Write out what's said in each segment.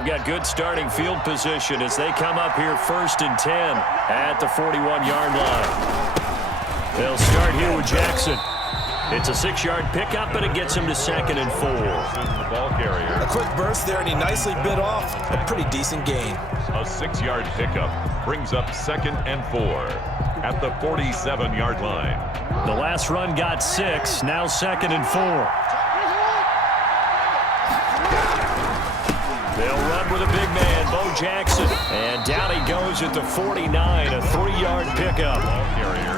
They've got good starting field position as they come up here 1st and 10 at the 41-yard line. They'll start here with Jackson. It's a 6-yard pickup, and it gets him to 2nd and 4. The ball carrier. A quick burst there, and he nicely bit off a pretty decent gain. A 6-yard pickup brings up 2nd and 4 at the 47-yard line. The last run got 6, now 2nd and 4. They'll run with a big man, Bo Jackson. And down he goes at the 49, a 3-yard pickup. Ball carrier.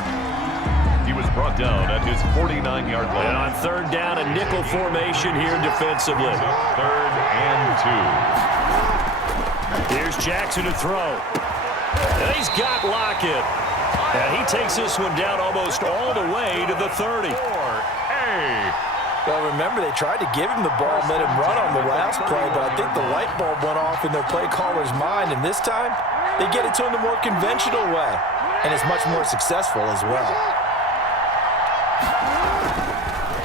He was brought down at his 49-yard line. And on 3rd down, a nickel formation here defensively. 3rd and 2. Here's Jackson to throw. And he's got Lockett. And he takes this one down almost all the way to the 30. Well, remember, they tried to give him the ball and let him run on the last play, but I think the light bulb went off in their play caller's mind, and this time they get it to him the more conventional way, and it's much more successful as well.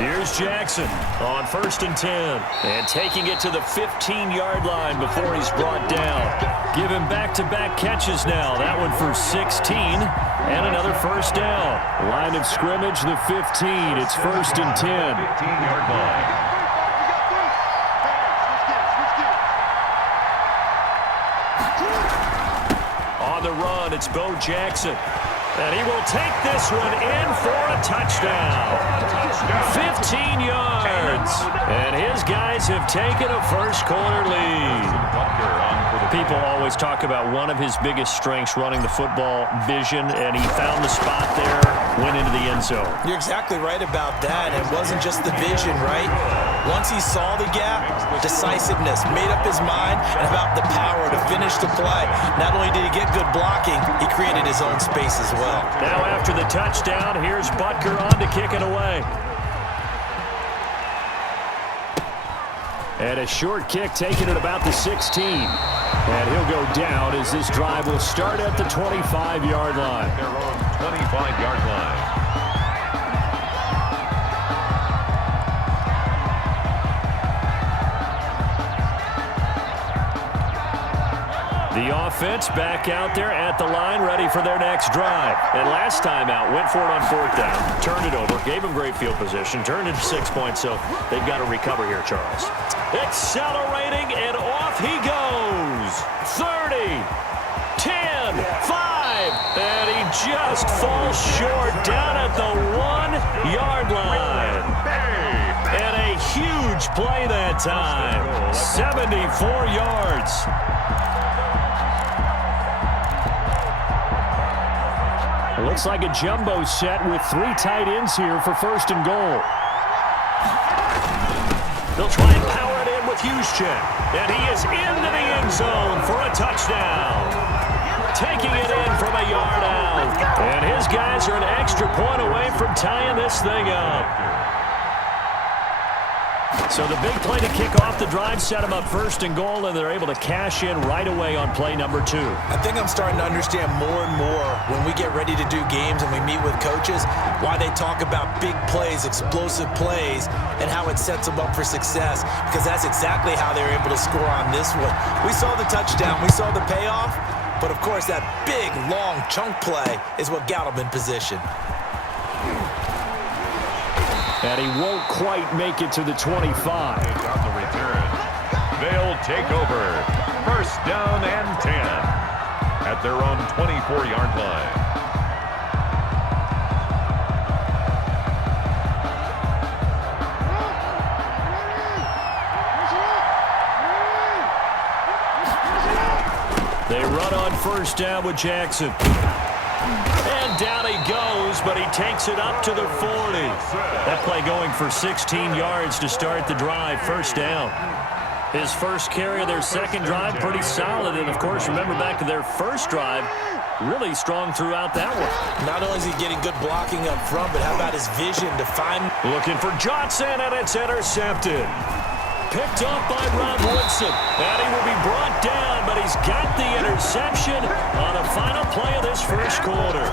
Here's Jackson on 1st and 10, and taking it to the 15-yard line before he's brought down. Give him back-to-back catches now. That one for 16, and another 1st down. Line of scrimmage, the 15. It's 1st and 10. 15-yard line. On the run, it's Bo Jackson. And he will take this one in for a touchdown. 15 yards. And his guys have taken a first-quarter lead. People always talk about one of his biggest strengths, running the football, vision, and he found the spot there, went into the end zone. You're exactly right about that. It wasn't just the vision, right? Once he saw the gap, decisiveness, made up his mind, and about the power to finish the play. Not only did he get good blocking, he created his own space as well. Now after the touchdown, here's Butker on to kick it away. And a short kick taken at about the 16. And he'll go down as this drive will start at the 25-yard line. Their own 25-yard line. The offense back out there at the line, ready for their next drive. And last time out, went for it on 4th down, turned it over, gave them great field position, turned it to 6 points, so they've got to recover here, Charles. Accelerating, and off he goes. 30, 10, 5, and he just falls short down at the 1-yard line. And a huge play that time, 74 yards. It looks like a jumbo set with 3 tight ends here for 1st and goal. They'll try and power it in with Juszczyk. And he is into the end zone for a touchdown. Taking it in from a yard out. And his guys are an extra point away from tying this thing up. So the big play to kick off the drive set them up 1st and goal, and they're able to cash in right away on play number 2. I think I'm starting to understand more and more when we get ready to do games and we meet with coaches why they talk about big plays, explosive plays, and how it sets them up for success, because that's exactly how they were able to score on this one. We saw the touchdown, we saw the payoff, but of course that big, long chunk play is what got them in position. And he won't quite make it to the 25. On the return. They'll take over. 1st down and 10 at their own 24-yard line. They run on 1st down with Jackson. And down he goes, but he takes it up to the 40. That play going for 16 yards to start the drive, 1st down. His first carry of their 2nd drive, pretty solid. And, of course, remember back to their 1st drive, really strong throughout that one. Not only is he getting good blocking up front, but how about his vision to find... Looking for Johnson, and it's intercepted. Picked off by Ron Woodson. And he will be brought down, but he's got the interception on the final play of this 1st quarter.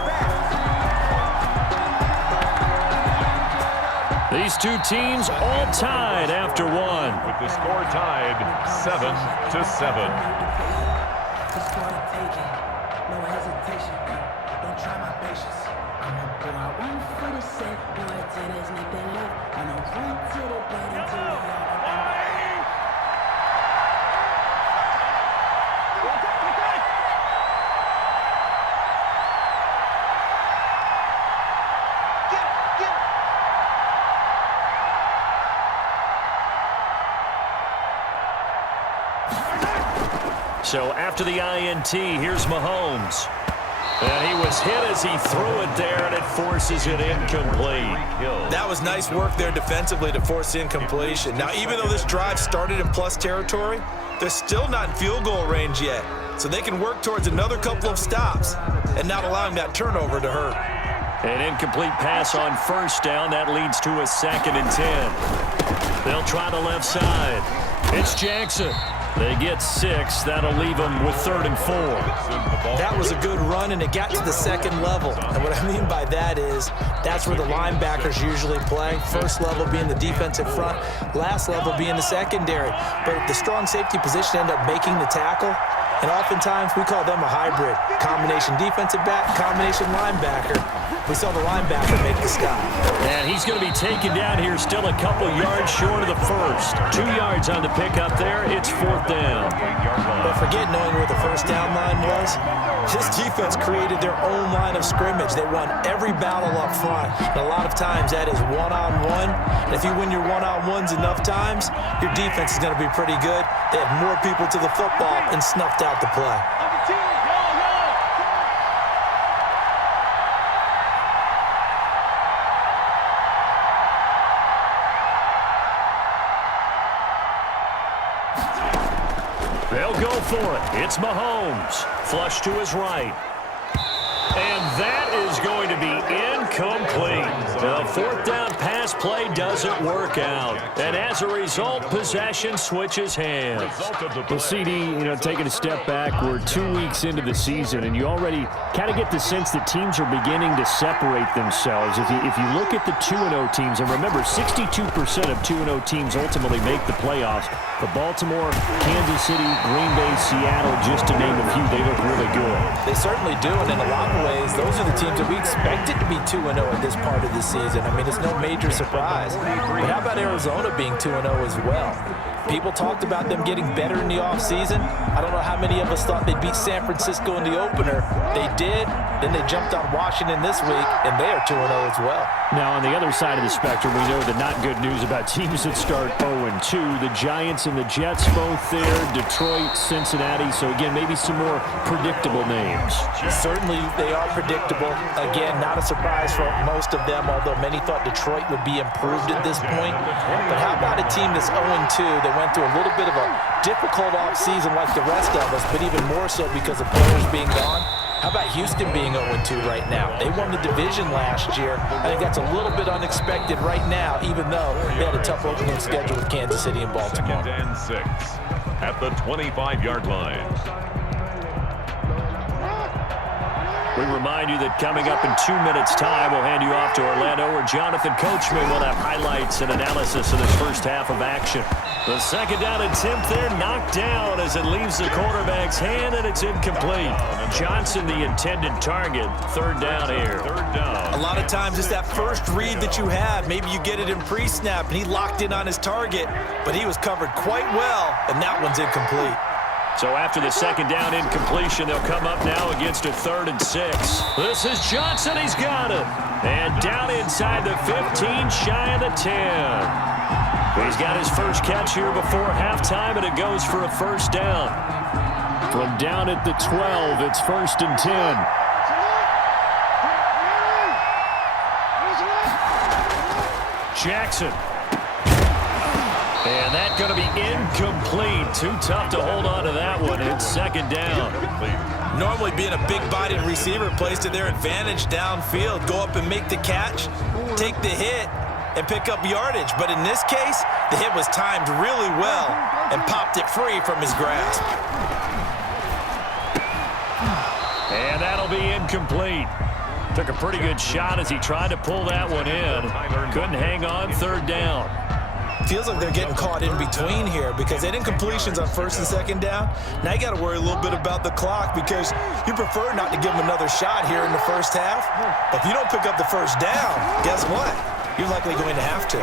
These two teams all tied after one. With the score tied 7-7. So after the INT, here's Mahomes. And he was hit as he threw it there, and it forces it incomplete. That was nice work there defensively to force incompletion. Now, even though this drive started in plus territory, they're still not in field goal range yet. So they can work towards another couple of stops and not allowing that turnover to hurt. An incomplete pass on first down. That leads to a 2nd and 10. They'll try the left side. It's Jackson. They get 6. That'll leave them with 3rd and 4. That was a good run, and it got to the second level. And what I mean by that is that's where the linebackers usually play. First level being the defensive front, last level being the secondary. But the strong safety position ended up making the tackle. And oftentimes we call them a hybrid. Combination defensive back, combination linebacker. We saw the linebacker make the stop. And he's going to be taken down here, still a couple yards short of the first. 2 yards on the pickup there. It's 4th down. But forget knowing where the first down line was. This defense created their own line of scrimmage. They won every battle up front. And a lot of times that is one-on-one. And if you win your one-on-ones enough times, your defense is going to be pretty good. They had more people to the football and snuffed out the play. They'll go for it. It's Mahomes. Flush to his right. And that is going to be incomplete. The 4th down pass play doesn't work out. And as a result, possession switches hands. Well, CD, taking a step back, we're 2 weeks into the season, and you already kind of get the sense that teams are beginning to separate themselves. If you look at the 2-0 teams, and remember, 62% of 2-0 teams ultimately make the playoffs. But Baltimore, Kansas City, Green Bay, Seattle, just to name a few, they look really good. They certainly do, and in a lot of ways, those are the teams that we expected to be 2-0 at this part of the season. I mean, it's no major surprise. But how about Arizona being 2-0 as well? People talked about them getting better in the offseason. I don't know how many of us thought they'd beat San Francisco in the opener. They did. Then they jumped on Washington this week, and they are 2-0 as well. Now, on the other side of the spectrum, we know the not good news about teams that start 0-2. The Giants and the Jets both there. Detroit, Cincinnati. So, again, maybe some more predictable names. Certainly, they are predictable. Again, not a surprise for most of them, although many thought Detroit would be improved at this point. But how about a team that's 0-2 that went through a little bit of a difficult offseason like the rest of us, but even more so because of players being gone? How about Houston being 0-2 right now? They won the division last year. I think that's a little bit unexpected right now, even though they had a tough opening schedule with Kansas City and Baltimore. 2nd and 6 at the 25-yard line. We remind you that coming up in 2 minutes' time, we'll hand you off to Orlando, where Jonathan Coachman will have highlights and analysis of this first half of action. The 2nd down attempt there knocked down as it leaves the quarterback's hand, and it's incomplete. Johnson, the intended target. 3rd down here. 3rd down. A lot of times it's that first read that you have. Maybe you get it in pre-snap, and he locked in on his target, but he was covered quite well, and that one's incomplete. So after the 2nd down incompletion, they'll come up now against a 3rd and 6. This is Johnson. He's got it. And down inside the 15, shy of the 10. He's got his first catch here before halftime, and it goes for a 1st down. From down at the 12, it's 1st and 10. Jackson. And that's going to be incomplete. Too tough to hold on to that one. It's 2nd down. Normally being a big-bodied receiver plays to their advantage downfield. Go up and make the catch, take the hit, and pick up yardage. But in this case, the hit was timed really well and popped it free from his grasp. And that'll be incomplete. Took a pretty good shot as he tried to pull that one in. Couldn't hang on, third down. Feels like they're getting caught in between here because they didn't completions on first and second down. Now you got to worry a little bit about the clock because you prefer not to give them another shot here in the first half. But if you don't pick up the first down, guess what? You're likely going to have to.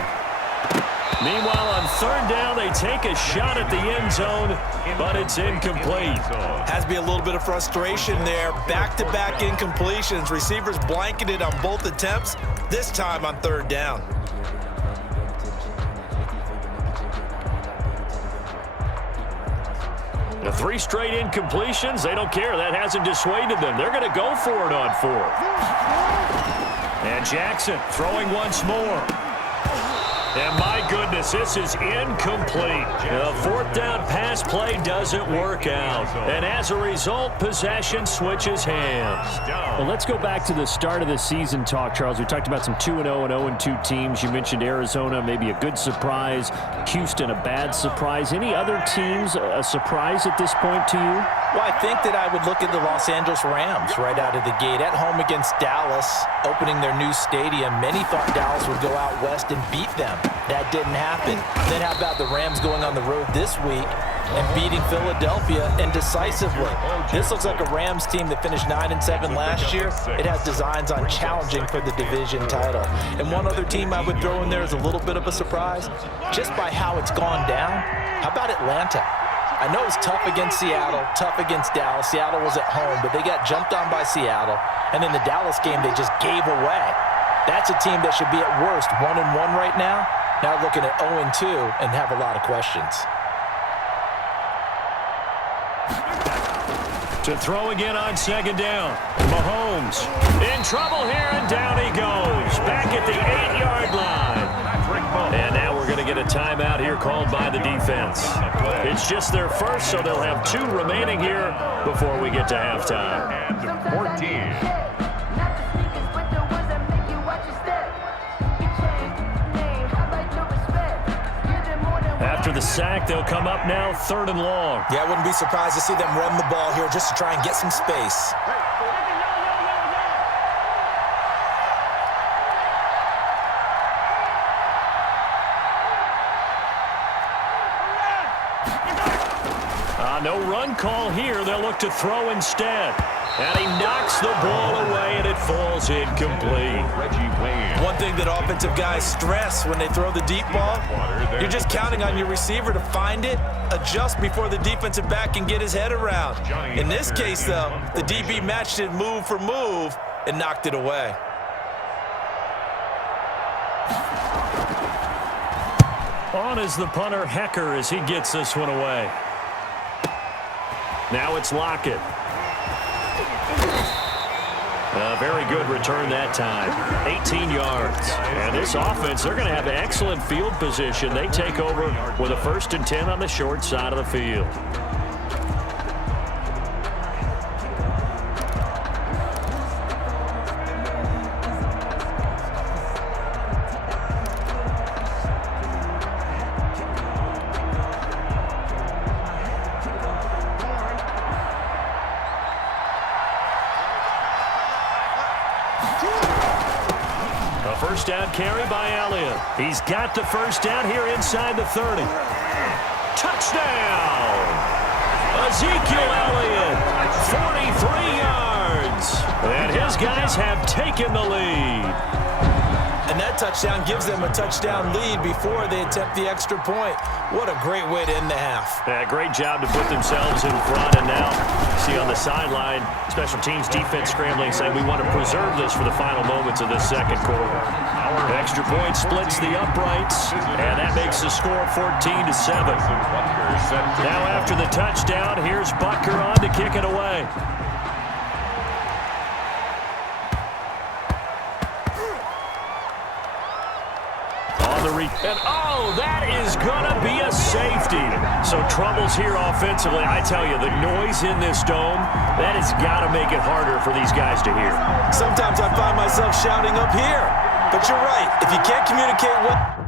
Meanwhile, on third down, they take a shot at the end zone, but it's incomplete. Has to be a little bit of frustration there. Back-to-back incompletions. Receivers blanketed on both attempts, this time on third down. The 3 straight incompletions, they don't care. That hasn't dissuaded them. They're going to go for it on fourth. And Jackson throwing once more. And my goodness, this is incomplete. The fourth down pass play doesn't work out. And as a result, possession switches hands. Well, let's go back to the start of the season talk, Charles. We talked about some 2-0 and 0-2 teams. You mentioned Arizona, maybe a good surprise. Houston, a bad surprise. Any other teams a surprise at this point to you? Well, I think that I would look at the Los Angeles Rams right out of the gate. At home against Dallas, opening their new stadium. Many thought Dallas would go out west and beat them. That didn't happen. Then how about the Rams going on the road this week and beating Philadelphia indecisively? This looks like a Rams team that finished 9-7 last year. It has designs on challenging for the division title. And one other team I would throw in there is a little bit of a surprise. Just by how it's gone down, how about Atlanta? I know it's tough against Seattle, tough against Dallas. Seattle was at home, but they got jumped on by Seattle. And in the Dallas game, they just gave away. That's a team that should be at worst 1-1 right now. Now looking at 0-2 and have a lot of questions. To throw again on second down. Mahomes in trouble here, and down he goes. Back at the 8-yard line. And now we're going to get a timeout here called by the defense. It's just their first, so they'll have 2 remaining here before we get to halftime. And 14. After the sack, they'll come up now 3rd and long. Yeah, I wouldn't be surprised to see them run the ball here just to try and get some space. No run call here. They'll look to throw instead. And he knocks the ball away, and it falls incomplete. One thing that offensive guys stress when they throw the deep ball, you're just counting on your receiver to find it, adjust before the defensive back can get his head around. In this case, though, the DB matched it move for move and knocked it away. On is the punter, Hecker, as he gets this one away. Now it's Lockett. A very good return that time. 18 yards. And this offense, they're going to have excellent field position. They take over with a 1st and 10 on the short side of the field. First down carry by Elliott. He's got the first down here inside the 30. Touchdown! Ezekiel Elliott, 43 yards. And his guys have taken the lead. And that touchdown gives them a touchdown lead before they attempt the extra point. What a great way to end the half. Yeah, great job to put themselves in front. And now, see on the sideline, special teams defense scrambling, saying we want to preserve this for the final moments of this second quarter. The extra point splits the uprights, and that makes the score 14-7. Now after the touchdown, here's Butker on to kick it away. And oh, that is going to be a safety. So troubles here offensively. I tell you, the noise in this dome, that has got to make it harder for these guys to hear. Sometimes I find myself shouting up here. But you're right. If you can't communicate well...